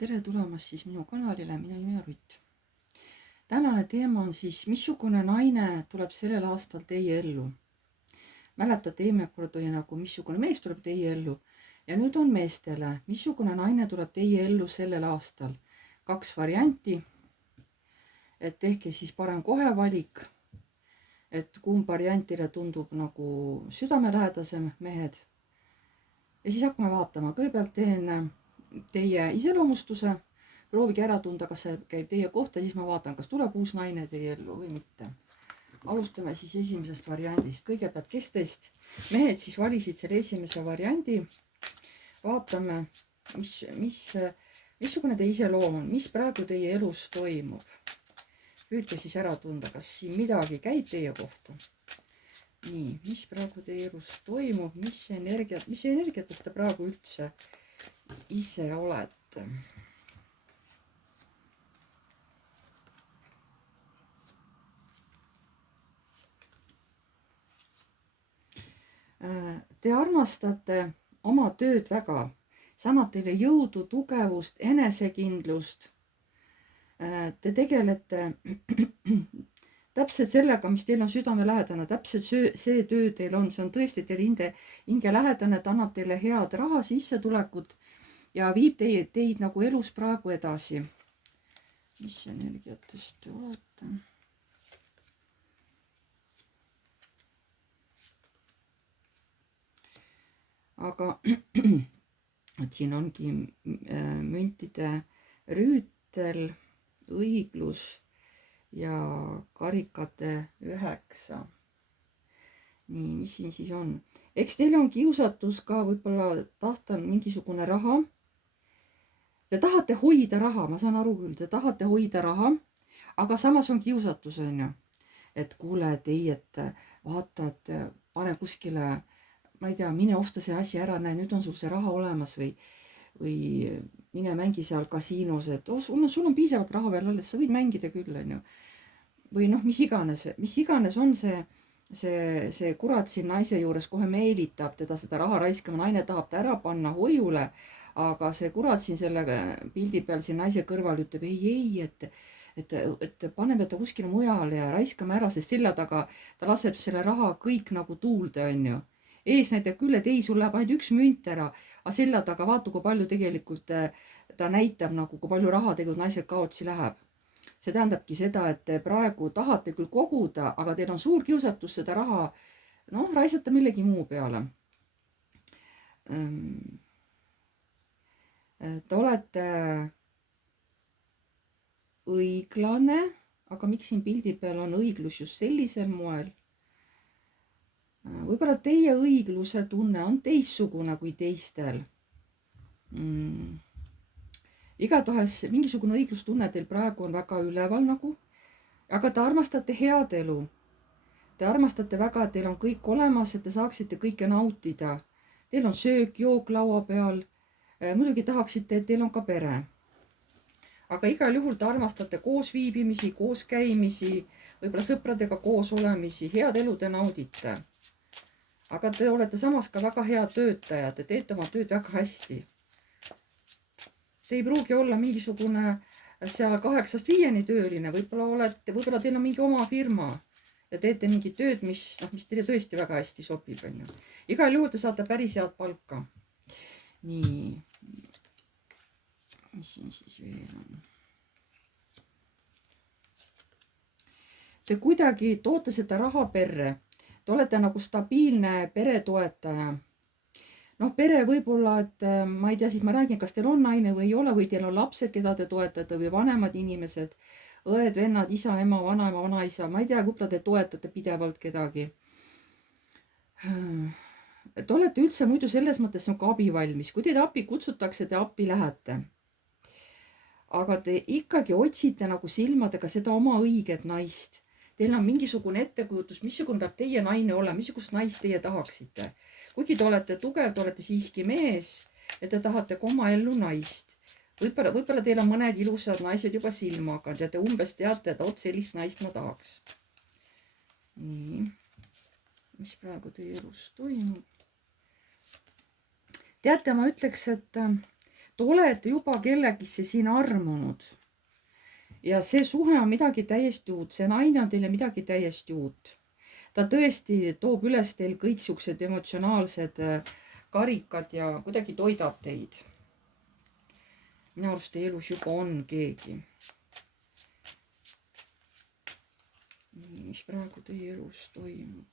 Tere tulemast siis minu kanalile, minu nimi on Rutt. Tänane teema on siis, missugune naine tuleb sellel aastal teie ellu. Mäletate, eelmine kord oli nagu, missugune mees tuleb teie ellu. Ja nüüd on meestele, missugune naine tuleb teie ellu sellel aastal. 2 varianti. Et tehke siis parem kohe valik. Et kumb variantile tundub nagu südamelähedasem, mehed. Ja siis hakkame vaatama. Kõigepealt teen teie iseloomustuse, proovige ära tunda, kas see käib teie kohta, siis ma vaatan, kas tuleb uus naine teie ellu või mitte. Alustame siis esimesest variandist. Kõigepealt, kes teist mehed siis valisid selle esimese variandi. Vaatame, missugune teie iseloom on, mis praegu teie elus toimub. Püüdke siis ära tunda, kas siin midagi käib teie kohta. Nii, mis praegu teie elus toimub, mis energiates te praegu üldse ise olete. Te armastate oma tööd väga. See annab teile jõudu, tugevust, enesekindlust. Te tegelete täpselt sellega, mis teil on südamelähedane, täpselt see töö teil on, see on tõesti teil hinge lähedane, ta annab teile head raha, sissetulekut ja viib teid nagu elus praegu edasi. Mis energiatest te olete? Aga siin ongi müntide rüütel, õiglus ja karikate 9. Nii, mis siin siis on? Eks teil on kiusatus ka võib-olla tahta mingisugune raha. Te tahate hoida raha, ma saan aru küll, te tahate hoida raha, aga samas on kiusatus, on ju. Et kuule, et vaata, et pane kuskile, ma ei tea, mine osta see asi ära, näe, nüüd on sul see raha olemas või mine mängi seal kasiinos, et sul on piisavalt raha veel alles, sa võid mängida küll, on ju. Või noh, mis iganes on see kurat siin naise juures kohe meelitab teda seda raha raiskama, naine tahab ta ära panna hoiule, aga see kurat siin selle pildi peal siin naise kõrval ütleb ei, et paneme ta kuskile mujale ja raiskame ära, sest selja taga ta laseb selle raha kõik nagu tuulde, on ju. Ees näitab küll, et ei, sul läheb ainult 1 münt ära, aga selja taga vaata, kui palju tegelikult ta näitab nagu, kui palju raha tegelikult naisel kaotsi läheb. See tähendabki seda, et te praegu tahate küll koguda, aga teil on suur kiusatus seda raha raisata millegi muu peale. Te olete õiglane, aga miks siin pildi peal on õiglus just sellisel moel? Võib-olla teie õigluse tunne on teistsugune kui teistel. Igatahes mingisugune õiglustunne teil praegu on väga üleval nagu, aga te armastate head elu. Te armastate väga, et teil on kõik olemas, et te saaksite kõike nautida. Teil on söök, jook laua peal. Muidugi tahaksite, et teil on ka pere. Aga igal juhul te armastate koos viibimisi, koos käimisi, võib-olla sõpradega koos olemisi, head elu te naudite. Aga te olete samas ka väga hea töötaja, te teete oma tööd väga hästi. Te ei pruugi olla mingisugune seal 8-5 tööline, võib-olla teil on mingi oma firma ja teete mingi tööd, mis teile tõesti väga hästi sobib, on ju. Igal juhul te saate päris head palka. Nii, mis siin siis veel on? Te kuidagi toote seda raha perre. Te olete nagu stabiilne peretoetaja. Pere võib-olla, et ma ei tea, siis ma räägin, kas teil on naine või ei ole, või teil on lapsed, keda te toetate või vanemad inimesed, õed, vennad, isa, ema, vanaema, vanaisa, ma ei tea, võib-olla te toetate pidevalt kedagi. Te olete üldse muidu selles mõttes nagu abivalmis, kui teid appi kutsutakse, te appi lähete. Aga te ikkagi otsite nagu silmadega seda oma õiget naist. Teil on mingisugune ettekujutus, missugune peab teie naine olema, missugust naist teie tahaksite. Kuigi te olete tugev, te olete siiski mees ja te tahate ka oma ellu naist. Võib-olla teil on mõned ilusad naised juba silma hakanud ja te umbes teate, et sellist naist ma tahaks. Nii, mis praegu teie elus toimub? Teate, ma ütleks, et Te olete juba kellegisse siin armunud. Ja see suhe on midagi täiesti uut. See naine on teile midagi täiesti uut. Ta tõesti toob üles teil kõik siuksed emotsionaalsed karikad ja kuidagi toidab teid. Minu arust teie elus juba on keegi. Mis praegu teie elus toimub?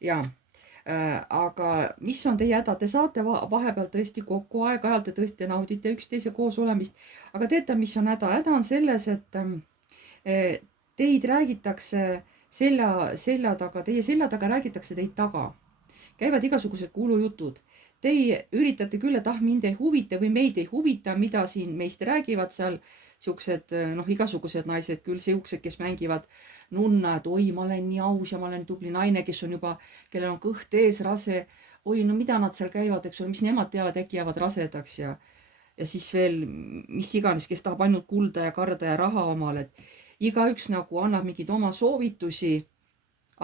Ja, aga mis on teie häda? Te saate vahepeal tõesti kokku, aeg-ajalt te tõesti naudite üksteise koos olemist, aga teate, mis on häda? Häda on selles, et teid räägitakse selja taga, teie selja taga räägitakse teid taga. Käivad igasugused kuulujutud. Teie üritate küll, et mind ei huvita või meid ei huvita, mida siin meist räägivad seal siuksed, igasugused naised, küll siuksed, kes mängivad nunna, et oi, ma olen nii aus ja ma olen tubli naine, kes on juba, kellel on kõht ees, rase. Oi, no mida nad seal käivad, eks ole, mis nemad teavad, äkki jäävad rasedaks ja siis veel mis iganes, kes tahab ainult kulda ja karda ja raha omale, et igaüks nagu annab mingeid oma soovitusi.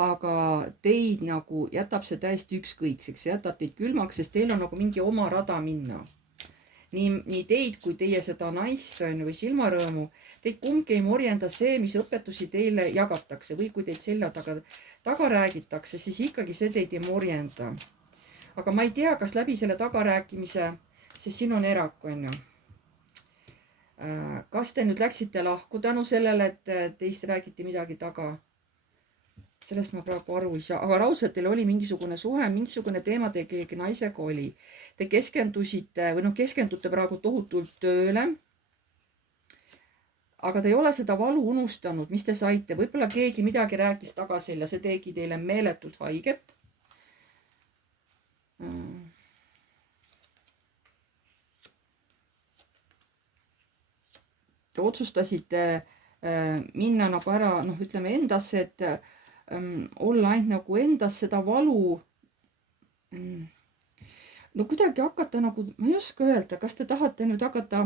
Aga teid nagu jätab see täiesti ükskõikseks, jätab teid külmaks, sest teil on nagu mingi oma rada minna. Nii teid kui teie seda naist või silmarõõmu, teid kumbki ei morjenda see, mis õpetusi teile jagatakse või kui teid selja taga räägitakse, siis ikkagi see teid ei morjenda. Aga ma ei tea, kas läbi selle tagarääkimise, sest siin on erak, on ju. Kas te nüüd läksite lahku tänu sellele, et teist räägiti midagi taga? Sellest ma praegu aru ei saa, aga raudselt teil oli mingisugune suhe, mingisugune teema teie keegi naisega oli. Te keskendusite või keskendute praegu tohutult tööle. Aga te ei ole seda valu unustanud, mis te saite. Võib-olla keegi midagi rääkis tagaselja, see tegi teile meeletult haiget. Te otsustasite minna nagu ära, ütleme endasse, et olla ainult nagu endas seda valu. No kuidagi hakata nagu, ma ei oska öelda, kas te tahate nüüd hakata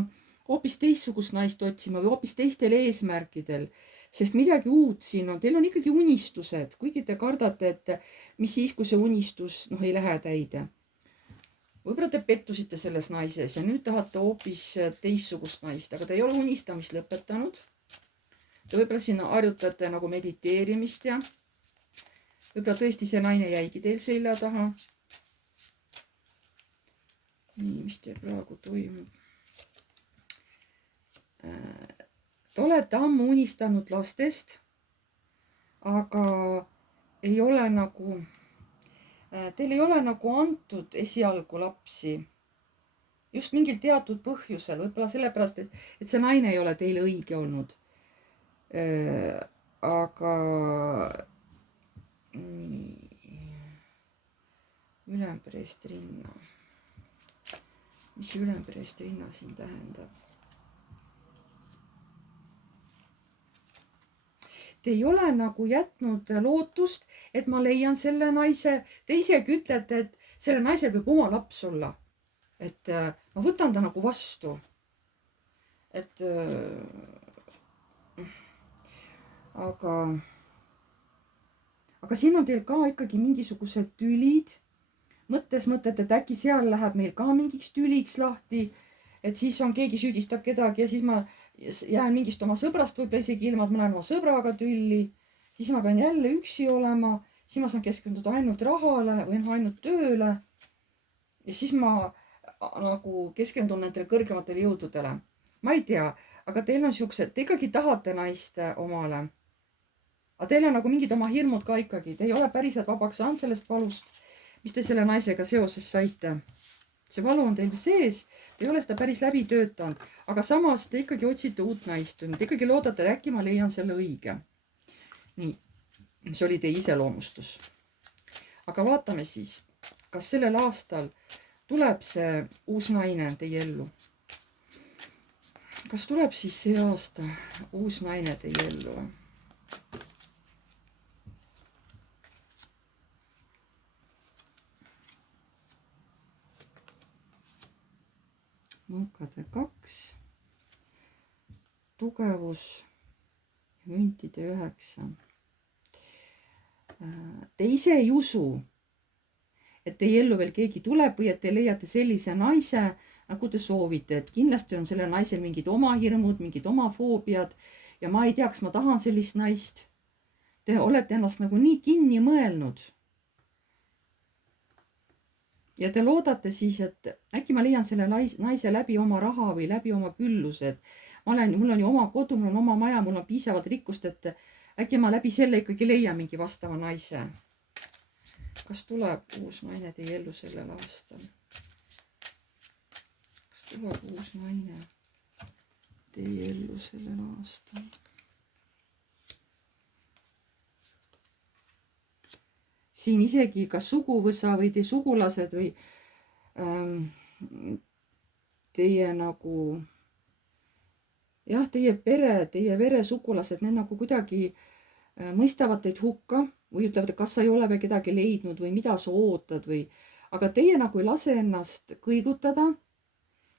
hoopis teistsugust naist otsima või hoopis teistel eesmärkidel, sest midagi uut siin on, teil on ikkagi unistused, kuigi te kardate, et mis siis, kui see unistus ei lähe täide. Võib-olla te pettusite selles naises ja nüüd tahate hoopis teistsugust naist, aga te ei ole unistamist lõpetanud. Te võib-olla sinna harjutate nagu mediteerimist ja võib-olla tõesti see naine jäigi teil selja taha. Nii, mis teil praegu toimub? Te olete ammu unistanud lastest, aga ei ole nagu, teil ei ole nagu antud esialgu lapsi. Just mingil teatud põhjusel, võib-olla sellepärast, et see naine ei ole teile õige olnud. Aga ülempereest rinna. Mis ülempereest rinna siin tähendab? Te ei ole nagu jätnud lootust, et ma leian selle naise. Te isegi ütlete, et selle naisel võib oma laps olla. Et ma võtan ta nagu vastu. Aga siin on teil ka ikkagi mingisugused tülid. Mõtlete, et äkki seal läheb meil ka mingiks tüliks lahti. Et siis on keegi süüdistab kedagi ja siis ma jään mingist oma sõbrast võib isegi ilma, et ma lähen oma sõbraga tülli. Siis ma pean jälle üksi olema. Siis ma saan keskenduda ainult rahale või ainult tööle. Ja siis ma nagu keskendun nendele kõrgematele jõududele. Ma ei tea, aga teil on siuksed, te ikkagi tahate naist omale. Aga teil on nagu mingid oma hirmud ka ikkagi. Te ei ole päriselt vabaks saanud sellest valust, mis te selle naisega seoses saite. See valu on teil sees, te ei ole seda päris läbi töötanud, aga samas te ikkagi otsite uut naist. Te ikkagi loodate, et äkki ma leian selle õige. Nii, see oli teie iseloomustus. Aga vaatame siis, kas sellel aastal tuleb see uus naine teie ellu. Kas tuleb siis see aasta uus naine teie ellu? Mõõkade 2, tugevus ja müntide 9. Te ise ei usu, et teie ellu veel keegi tuleb või et te leiate sellise naise, nagu te soovite, et kindlasti on sellel naisel mingid oma hirmud, mingid oma foobiad ja ma ei tea, kas ma tahan sellist naist. Te olete ennast nagu nii kinni mõelnud. Ja te loodate siis, et äkki ma leian selle naise läbi oma raha või läbi oma küllused. Mul on ju oma kodu, mul on oma maja, mul on piisavalt rikkust, et äkki ma läbi selle ikkagi leian mingi vastava naise. Kas tuleb uus naine teie ellu sellel aastal? Kas tuleb uus naine teie ellu sellel aastal? Siin isegi kas suguvõsa või teie sugulased või teie nagu, jah, teie pere, teie veresugulased, need nagu kuidagi mõistavad teid hukka või ütlevad, et kas sa ei ole veel kedagi leidnud või mida sa ootad või, aga teie nagu ei lase ennast kõigutada,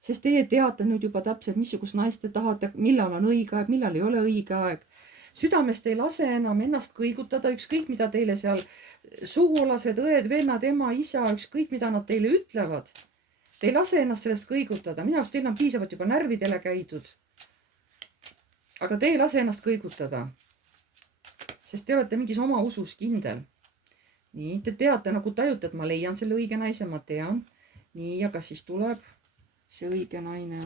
sest teie teate nüüd juba täpselt, missugust naist te tahate, millal on õige aeg, millal ei ole õige aeg. Südamest ei lase enam ennast kõigutada, ükskõik mida teile seal sugulased, õed, vennad, ema, isa, ükskõik mida nad teile ütlevad. Te ei lase ennast sellest kõigutada. Minu arust teil on piisavalt juba närvidele käidud. Aga te ei lase ennast kõigutada. Sest te olete mingis oma usus kindel. Nii, te teate, nagu tajute, et ma leian selle õige naise, ma tean. Nii, ja kas siis tuleb see õige naine?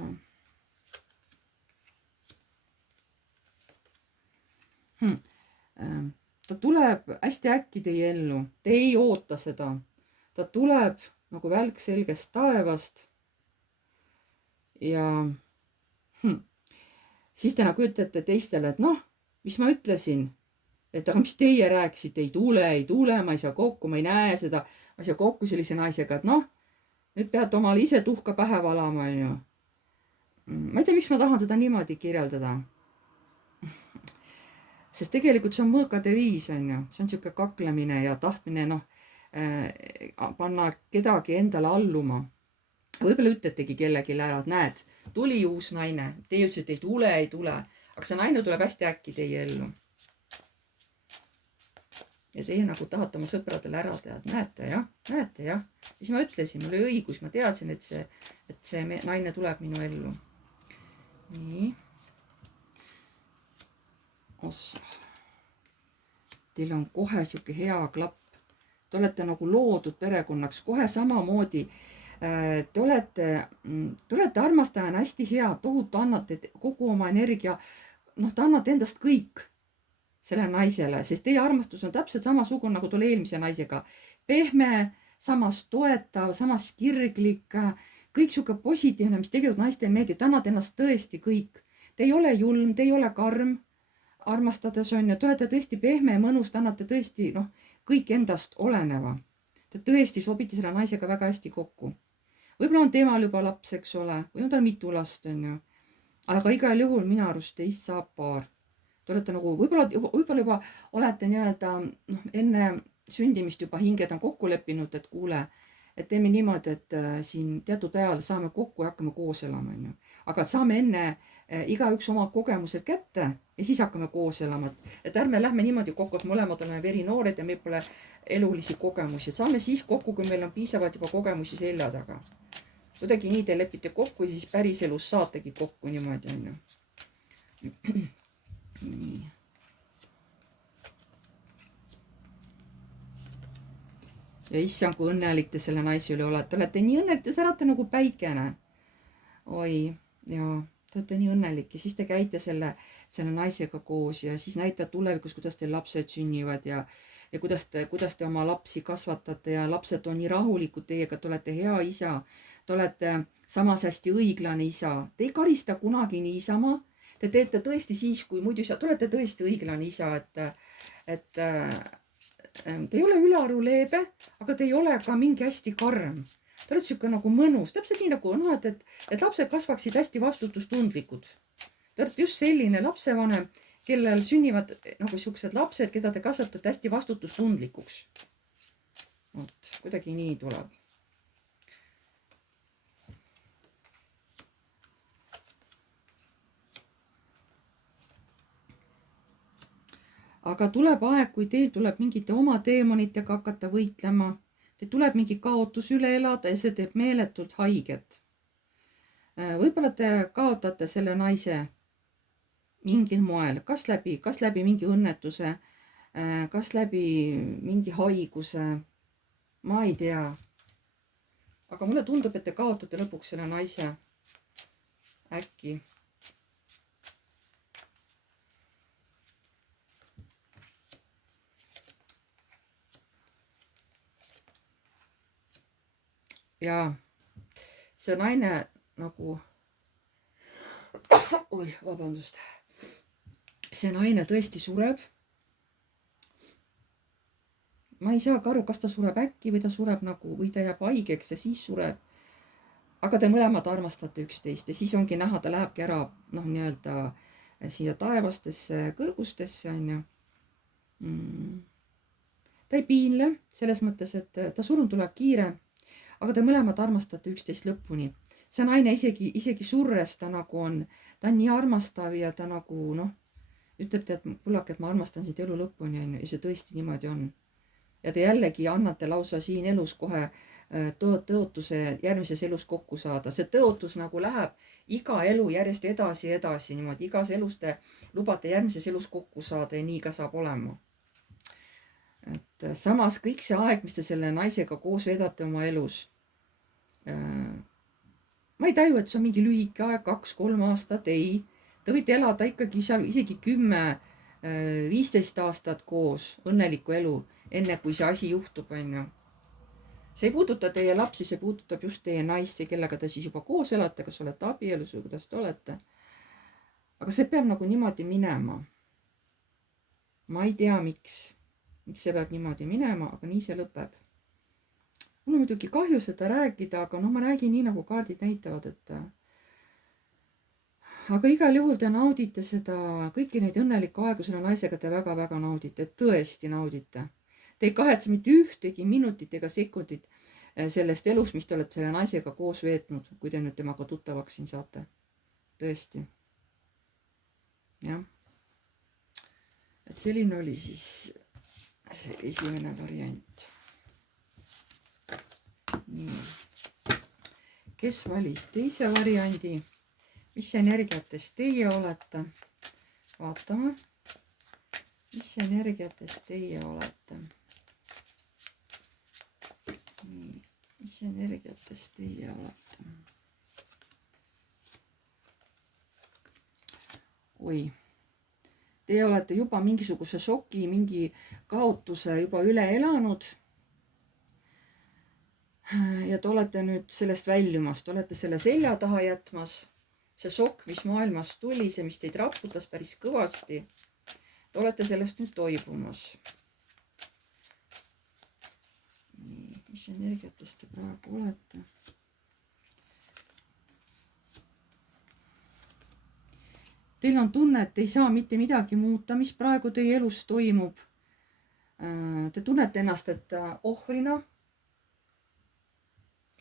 Ta tuleb hästi äkki teie ellu, te ei oota seda. Ta tuleb nagu välk selgest taevast. Ja siis te nagu ütlete teistele, et noh, mis ma ütlesin, et aga mis teie rääkisite, ei tule, ma ei saa kokku, ma ei näe seda, ma ei saa kokku sellise naisega, et noh, nüüd peate omale ise tuhka pähe valama, on ju. Ma ei tea, miks ma tahan seda niimoodi kirjeldada. Sest tegelikult see on mõõkade viis, on ju. See on siuke kaklemine ja tahtmine, noh, panna kedagi endale alluma. Võib-olla ütletegi kellelegi ära, et näed, tuli uus naine. Teie ütlesite, ei tule. Aga see naine tuleb hästi äkki teie ellu. Ja teie nagu tahate oma sõpradele ära teha, et näete jah. Siis ma ütlesin, mul oli õigus, ma teadsin, et see naine tuleb minu ellu. Nii. Ossa. Teil on kohe siuke hea klapp. Te olete nagu loodud perekonnaks kohe samamoodi. Te olete armastajana hästi hea, tohutu annate kogu oma energia. Noh, te annate endast kõik selle naisele, sest teie armastus on täpselt samasugune nagu tule eelmise naisega. Pehme, samas toetav, samas kirglik, kõik siuke positiivne, mis tegelikult naistele meeldib. Te annate ennast tõesti kõik. Te ei ole julm, te ei ole karm. Armastades on ja te olete tõesti pehme ja mõnus, te annate tõesti kõik endast oleneva. Te tõesti sobite selle naisega väga hästi kokku. Võib-olla on temal juba laps, eks ole, või on tal mitu last, on ju. Aga igal juhul minu arust teist saab paar. Te olete nagu, võib-olla juba olete nii-öelda enne sündimist juba hinged on kokku leppinud, et kuule, et teeme niimoodi, et siin teatud ajal saame kokku ja hakkame koos elama, on ju. Aga saame enne igaüks oma kogemused kätte ja siis hakkame koos elama. Et ärme lähme niimoodi kokku, et mõlemad oleme verinoored ja meil pole elulisi kogemusi. Et saame siis kokku, kui meil on piisavalt juba kogemusi selja taga. Kuidagi nii te lepite kokku ja siis päris elus saategi kokku niimoodi, on ju. Nii. Ja issand, kui õnnelik te selle naise üle olete. Olete nii õnnelik, te särate nagu päikene. Oi, ja te olete nii õnnelik ja siis te käite selle naisega koos ja siis näitate tulevikus, kuidas teil lapsed sünnivad ja kuidas te oma lapsi kasvatate ja lapsed on nii rahulikud teiega, te olete hea isa, te olete samas hästi õiglane isa. Te ei karista kunagi niisama. Te teete tõesti siis, kui muidu te olete tõesti õiglane isa, et te ei ole ülearu leebe, aga te ei ole ka mingi hästi karm. Te olete siuke nagu mõnus, täpselt nii nagu on, et lapsed kasvaksid hästi vastutustundlikud. Te olete just selline lapsevanem, kellel sünnivad nagu siuksed lapsed, keda te kasvatate hästi vastutustundlikuks. Kuidagi nii tuleb. Aga tuleb aeg, kui teil tuleb mingite oma teemonitega hakata võitlema. Teil tuleb mingi kaotus üle elada ja see teeb meeletult haiget. Võib-olla te kaotate selle naise mingil moel, kas läbi mingi õnnetuse, kas läbi mingi haiguse, ma ei tea. Aga mulle tundub, et te kaotate lõpuks selle naise äkki. Ja see naine nagu, oi, vabandust, see naine tõesti sureb. Ma ei saa ka aru, kas ta sureb äkki või ta sureb nagu, või ta jääb haigeks ja siis sureb. Aga te mõlemad armastate üksteist ja siis ongi näha, ta lähebki ära, noh, nii-öelda siia taevastesse kõrgustesse, on ju. Ta ei piinle selles mõttes, et ta surm tuleb kiire, aga te mõlemad armastate üksteist lõpuni. See naine isegi surres ta nagu on, ta on nii armastav ja ta nagu, noh, ütleb te, et kullake, et ma armastan sind elu lõpuni, on ju, ja see tõesti niimoodi on. Ja te jällegi annate lausa siin elus kohe tõotuse järgmises elus kokku saada. See tõotus nagu läheb iga elu järjest edasi, niimoodi igas elus te lubate järgmises elus kokku saada ja nii ka saab olema. Et samas kõik see aeg, mis te selle naisega koos vedate oma elus, ma ei taju, et see on mingi lühike aeg, 2-3 aastat, ei. Te võite elada ikkagi seal isegi 10-15 aastat koos õnnelikku elu, enne kui see asi juhtub, on ju. See ei puuduta teie lapsi, see puudutab just teie naist, kellega te siis juba koos elate, kas olete abielus või kuidas te olete. Aga see peab nagu niimoodi minema. Ma ei tea, miks see peab niimoodi minema, aga nii see lõpeb. Mul on muidugi kahju seda rääkida, aga no ma räägin nii, nagu kaardid näitavad, et aga igal juhul te naudite seda, kõiki neid õnnelikke aegu selle naisega te väga-väga naudite, tõesti naudite. Te ei kahetse mitte ühtegi minutit ega sekundit sellest elust, mis te olete selle naisega koos veetnud, kui te nüüd temaga tuttavaks siin saate. Tõesti. Jah. Et selline oli siis see esimene variant. Nii. Kes valis teise variandi? Mis energiates teie olete? Vaatame. Mis energiates teie olete? Nii. Mis energiates teie olete? Oi. Teie olete juba mingisuguse šoki, mingi kaotuse juba üle elanud. Ja te olete nüüd sellest väljumas, te olete selle selja taha jätmas. See šokk, mis maailmas tuli, see, mis teid raputas päris kõvasti. Te olete sellest nüüd toibumas. Nii, mis energiates te praegu olete? Teil on tunne, et te ei saa mitte midagi muuta, mis praegu teie elus toimub. Te tunnete ennast, et ohvrina,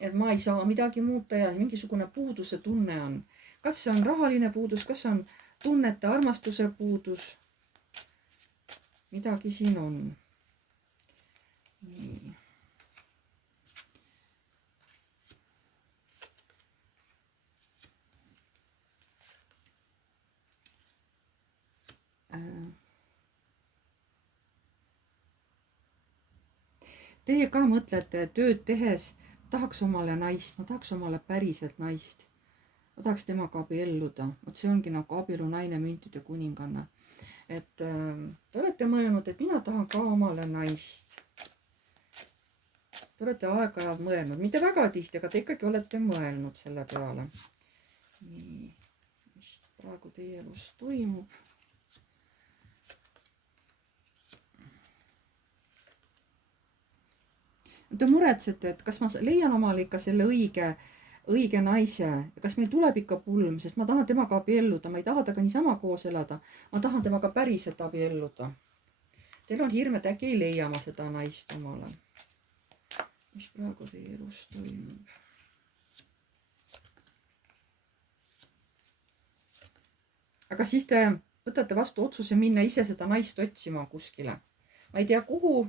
et ma ei saa midagi muuta ja mingisugune puuduse tunne on. Kas see on rahaline puudus, kas on tunnete armastuse puudus? Midagi siin on. Nii. Teie ka mõtlete tööd tehes, tahaks omale naist, ma tahaks omale päriselt naist. Ma tahaks temaga abielluda. See ongi nagu abielunaine, müntide kuninganna. Et te olete mõelnud, et mina tahan ka omale naist. Te olete aeg-ajalt mõelnud, mitte väga tihti, aga te ikkagi olete mõelnud selle peale. Nii, mis praegu teie elus toimub? Te muretsete, et kas ma leian omale ikka selle õige naise ja kas meil tuleb ikka pulm, sest ma tahan temaga abielluda, ma ei taha temaga niisama koos elada, ma tahan temaga päriselt abielluda. Teil on hirm, et äkki ei leia ma seda naist omale. Mis praegu teie elus toimub? Aga siis te võtate vastu otsuse minna ise seda naist otsima kuskile. Ma ei tea kuhu,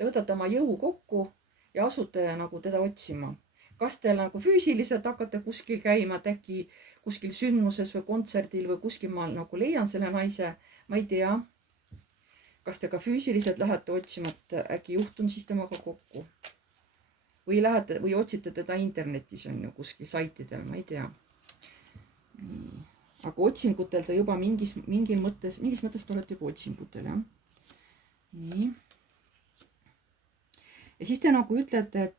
te võtate oma jõu kokku ja asute nagu teda otsima. Kas te nagu füüsiliselt hakkate kuskil käima, et äkki kuskil sündmuses või kontserdil või kuskil ma nagu leian selle naise, ma ei tea. Kas te ka füüsiliselt lähete otsima, et äkki juhtun siis temaga kokku. Või lähete või otsite teda internetis on ju kuskil saitidel, ma ei tea. Nii. Aga otsingutel ta juba mingis mõttes te olete juba otsingutel, jah. Nii. Ja siis te nagu ütlete, et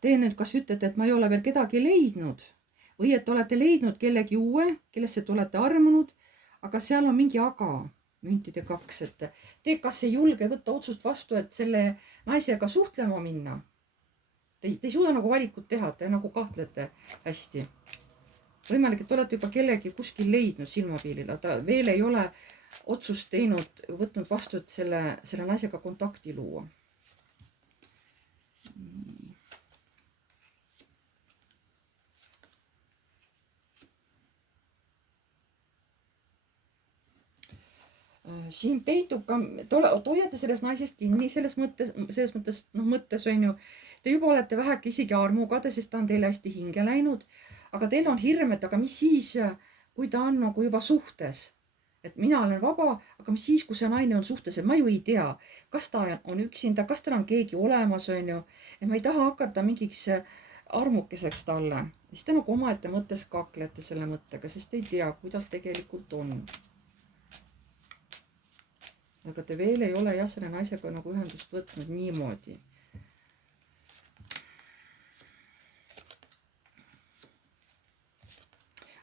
te nüüd kas ütlete, et ma ei ole veel kedagi leidnud või et olete leidnud kellegi uue, kellesse te olete armunud, aga seal on mingi aga, müntide 2, et te kas ei julge võtta otsust vastu, et selle naisega suhtlema minna. Te ei suuda nagu valikut teha, te nagu kahtlete hästi. Võimalik, et olete juba kellegi kuskil leidnud silmapiiril, aga ta veel ei ole otsust teinud, võtnud vastu, et selle naisega kontakti luua. Siin peitub ka, te hoiate sellest naisest kinni, selles mõttes on ju, te juba olete väheke isegi armukade, sest ta on teile hästi hinge läinud, aga teil on hirm, et aga mis siis, kui ta on nagu juba suhtes, et mina olen vaba, aga mis siis, kui see naine on suhtes, et ma ju ei tea, kas ta on üksinda, kas tal on keegi olemas, on ju, et ma ei taha hakata mingiks armukeseks talle, siis te nagu omaette mõttes kaklete selle mõttega, sest ei tea, kuidas tegelikult on. Aga te veel ei ole jah selle naisega nagu ühendust võtnud niimoodi.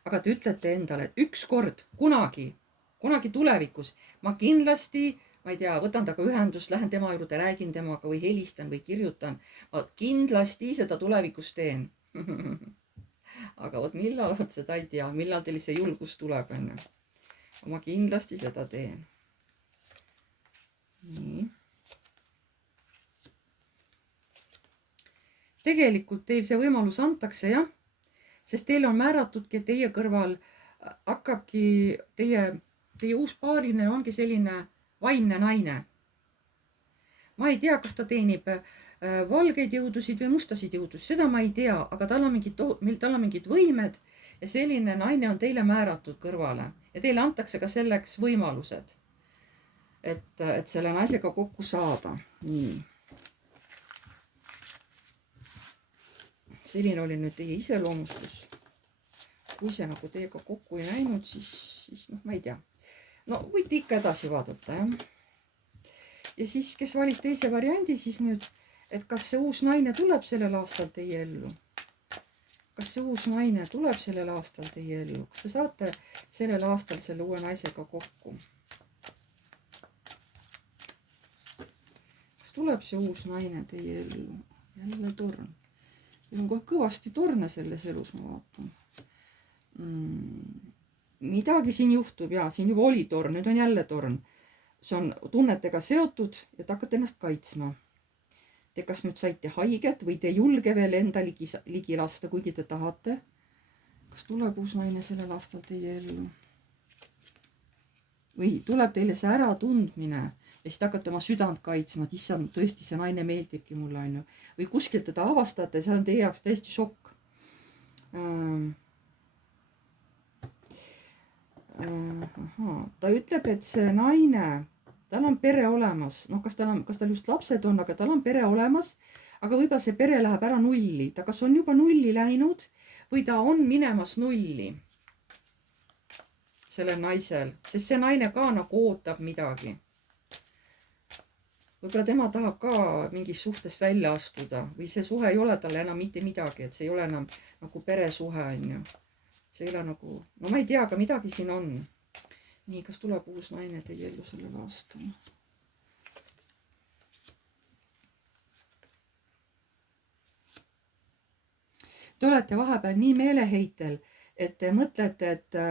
Aga te ütlete endale, et ükskord, kunagi tulevikus ma kindlasti, ma ei tea, võtan temaga ühendust, lähen tema juurde, räägin temaga või helistan või kirjutan. Ma kindlasti seda tulevikus teen. Aga vot millal, vot seda ei tea, millal teil see julgus tuleb, on ju. Ma kindlasti seda teen. Nii. Tegelikult teil see võimalus antakse, jah, sest teil on määratudki, et teie kõrval hakkabki teie uus paariline ongi selline vaimne naine. Ma ei tea, kas ta teenib valgeid jõudusid või mustasid jõudusid, seda ma ei tea, aga tal on mingid võimed ja selline naine on teile määratud kõrvale ja teile antakse ka selleks võimalused. Et selle naisega kokku saada. Nii. Selline oli nüüd teie iseloomustus. Kui see nagu teiega kokku ei näinud, siis ma ei tea. No võite ikka edasi vaadata, jah. Ja siis, kes valis teise variandi, siis nüüd, et kas see uus naine tuleb sellel aastal teie ellu? Kas see uus naine tuleb sellel aastal teie ellu? Kas te saate sellel aastal selle uue naisega kokku? Tuleb see uus naine teie ellu. Jälle torn. Teil on kohe kõvasti torne selles elus, ma vaatan. Midagi siin juhtub, ja siin juba oli torn, nüüd on jälle torn. See on tunnetega seotud ja te hakkate ennast kaitsma. Te kas nüüd saite haiget või te ei julge veel enda ligi lasta, kuigi te tahate. Kas tuleb uus naine sellel aastal teie ellu? Või tuleb teile see äratundmine ja siis te hakkate oma südant kaitsma, et issand, tõesti see naine meeldibki mulle, on ju. Või kuskilt teda avastate, see on teie jaoks täiesti šokk. Ta ütleb, et see naine, tal on pere olemas. No kas tal just lapsed on, aga tal on pere olemas. Aga võib-olla see pere läheb ära nulli. Ta kas on juba nulli läinud või ta on minemas nulli. Sellel naisel, sest see naine ka nagu ootab midagi. Võib-olla tema tahab ka mingist suhtest välja astuda või see suhe ei ole talle enam mitte midagi, et see ei ole enam nagu peresuhe, on ju. See ei ole nagu, no ma ei tea, aga midagi siin on. Nii, kas tuleb uus naine teie ellu sellel aastal? Te olete vahepeal nii meeleheitel, et te mõtlete, et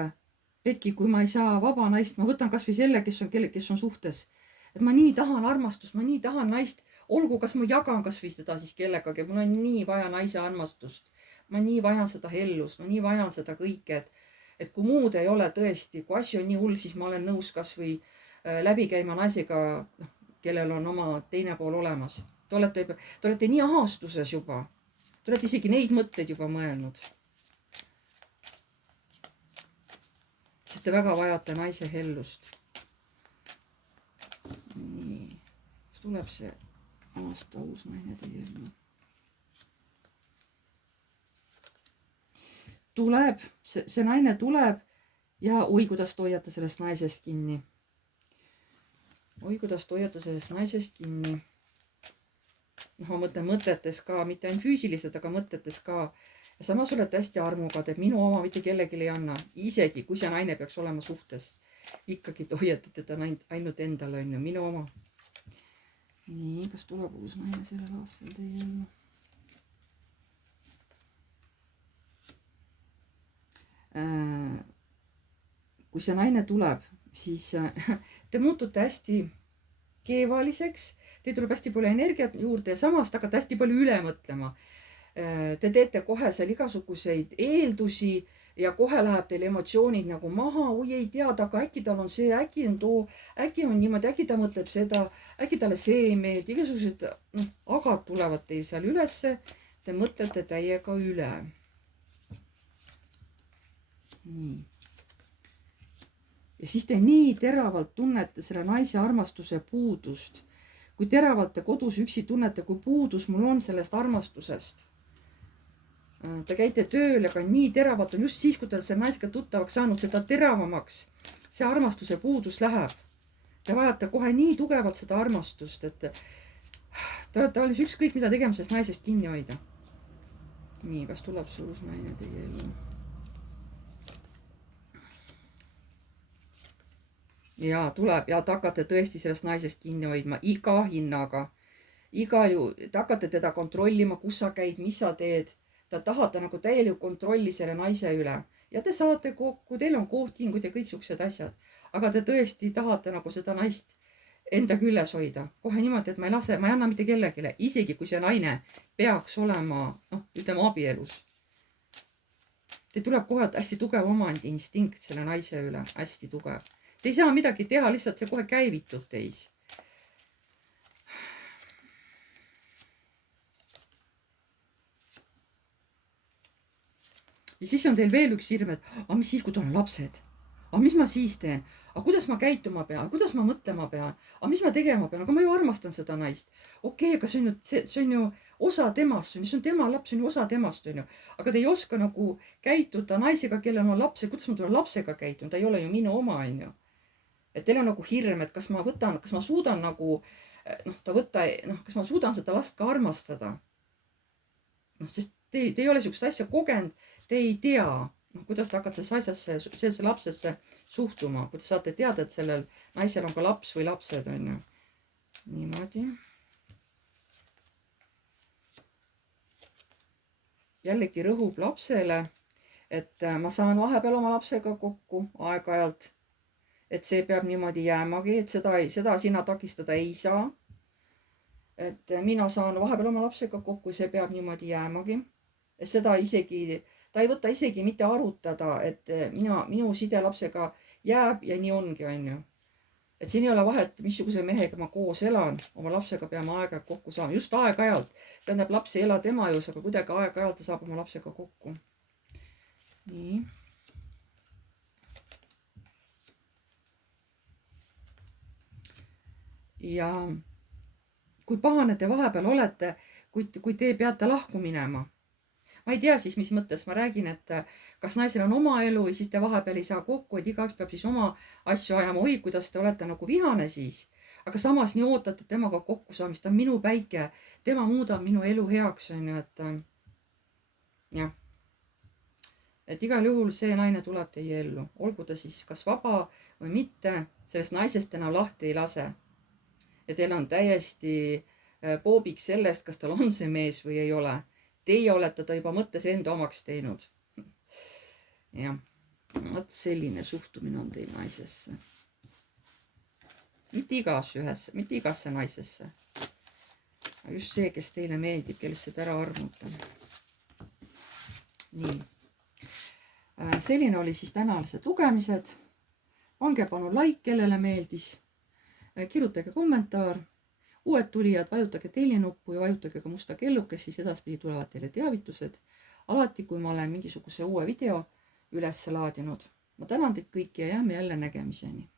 Pekki, kui ma ei saa vaba naist, ma võtan kas või selle, kes on suhtes. Et ma nii tahan armastust, ma nii tahan naist, olgu, kas ma jagan kas või seda siis kellegagi, mul on nii vaja naise armastust. Ma nii vajan seda hellust, ma nii vajan seda kõike, et kui muud ei ole tõesti, kui asju on nii hull, siis ma olen nõus kas või läbi käima naisega kellel on oma teine pool olemas. Te olete nii ahastuses juba. Te olete isegi neid mõtteid juba mõelnud. Sest te väga vajate naise hellust. Nii. Kus tuleb see aasta uus naine teie ellu? Tuleb, see naine tuleb ja oi, kuidas te hoiate sellest naisest kinni. Oi, kuidas te hoiate sellest naisest kinni. Ma mõtlen mõtetes ka, mitte ainult füüsiliselt, aga mõtetes ka. Ja samas olete hästi armukad, et minu oma mitte kellelegi ei anna. Isegi, kui see naine peaks olema suhtes. Ikkagi te hoiate teda ainult endale, on ju, minu oma. Nii, kas tuleb uus naine sellel aastal teie ellu? Kui see naine tuleb, siis te muutute hästi keevaliseks, te tuleb hästi palju energiat juurde ja samast hakkate hästi palju üle mõtlema. Te teete kohe seal igasuguseid eeldusi ja kohe läheb teil emotsioonid nagu maha, oi ei teada, aga äkki tal on see, äkki on too, äkki on niimoodi, äkki ta mõtleb seda, äkki talle see ei meeldi, igasugused agad tulevad teil seal ülesse, te mõtlete täiega üle. Nii. Ja siis te nii teravalt tunnete selle naise armastuse puudust. Kui teravalt te kodus üksi tunnete, kui puudus mul on sellest armastusest. Te käite tööl, aga nii teravalt on just siis, kui te selle naisega tuttavaks saanud, seda teravamaks see armastuse puudus läheb. Te vajate kohe nii tugevalt seda armastust, et te olete valmis ükskõik mida tegema sellest naisest kinni hoida. Nii, kas tuleb see uus naine teie ellu? Ja tuleb ja te hakkate tõesti sellest naisest kinni hoidma iga hinnaga. Te hakkate teda kontrollima, kus sa käid, mis sa teed. Te tahate nagu täielikku kontrolli selle naise üle. Ja te saate kokku, teil on kohtingud ja kõik siuksed asjad. Aga te tõesti tahate nagu seda naist enda küljes hoida. Kohe niimoodi, et ma ei anna mitte kellegile. Isegi kui see naine peaks olema, ütleme abielus. Te tuleb kohe hästi tugev omandi instinkt selle naise üle. Hästi tugev. Te ei saa midagi teha, lihtsalt see kohe käivitub teis. Ja siis on teil veel üks hirm, et mis siis, kui tal on lapsed? Mis ma siis teen? Kuidas ma käituma pean? Kuidas ma mõtlema pean? Mis ma tegema pean? Aga ma ju armastan seda naist. Okei, aga see on ju osa temast. See on tema laps, see on ju osa temast. Aga te ei oska nagu käituda naisega, kellel on lapse. Kuidas ma tulen lapsega käitun? Ta ei ole ju minu oma, on ju. Et teil on nagu hirm, et kas ma suudan nagu, kas ma suudan seda last ka armastada. Sest te ei ole siukest asja kogenud, te ei tea, kuidas te hakkate sellesse lapsesse suhtuma, kui te saate teada, et sellel naisel on ka laps või lapsed, on ju. Niimoodi. Jällegi rõhub lapsele, et ma saan vahepeal oma lapsega kokku aeg-ajalt. Et see peab niimoodi jäämagi, et seda sina takistada ei saa. Et mina saan vahepeal oma lapsega kokku ja see peab niimoodi jäämagi. Et seda isegi, ta ei võta isegi mitte arutada, et minu side lapsega jääb ja nii ongi, on ju. Et siin ei ole vahet, missuguse mehega ma koos elan, oma lapsega peame aeg-ajalt kokku saama. Just aeg-ajalt. Tähendab, laps ei ela tema juures, aga kuidagi aeg-ajalt ta saab oma lapsega kokku. Nii. Ja kui pahane te vahepeal olete, kui te peate lahku minema. Ma ei tea siis, mis mõttes ma räägin, et kas naisel on oma elu ja siis te vahepeal ei saa kokku, et igaüks peab siis oma asju ajama. Oi, kuidas te olete nagu vihane siis. Aga samas nii ootate temaga kokku saamist. Ta on minu päike. Tema muudab minu elu heaks, on ju, et jah. Et igal juhul see naine tuleb teie ellu. Olgu ta siis kas vaba või mitte, sellest naisest enam lahti ei lase. Ja teil on täiesti poobiks sellest, kas tal on see mees või ei ole. Teie olete ta juba mõttes enda omaks teinud. Jah, võt selline suhtumine on teil naisesse. Mitte igasse naisesse. Just see, kes teile meeldib, kellest seda ära armuta. Nii. Selline oli siis tänased lugemised. Pange palun like, kellele meeldis. Kirjutage kommentaar uued tulijad, vajutage tellinuppu ja vajutage ka musta kellukest, siis edaspidi tulevad teile teavitused alati, kui ma olen mingisuguse uue video üles laadinud. Ma tänan teid kõiki ja jääme jälle nägemiseni.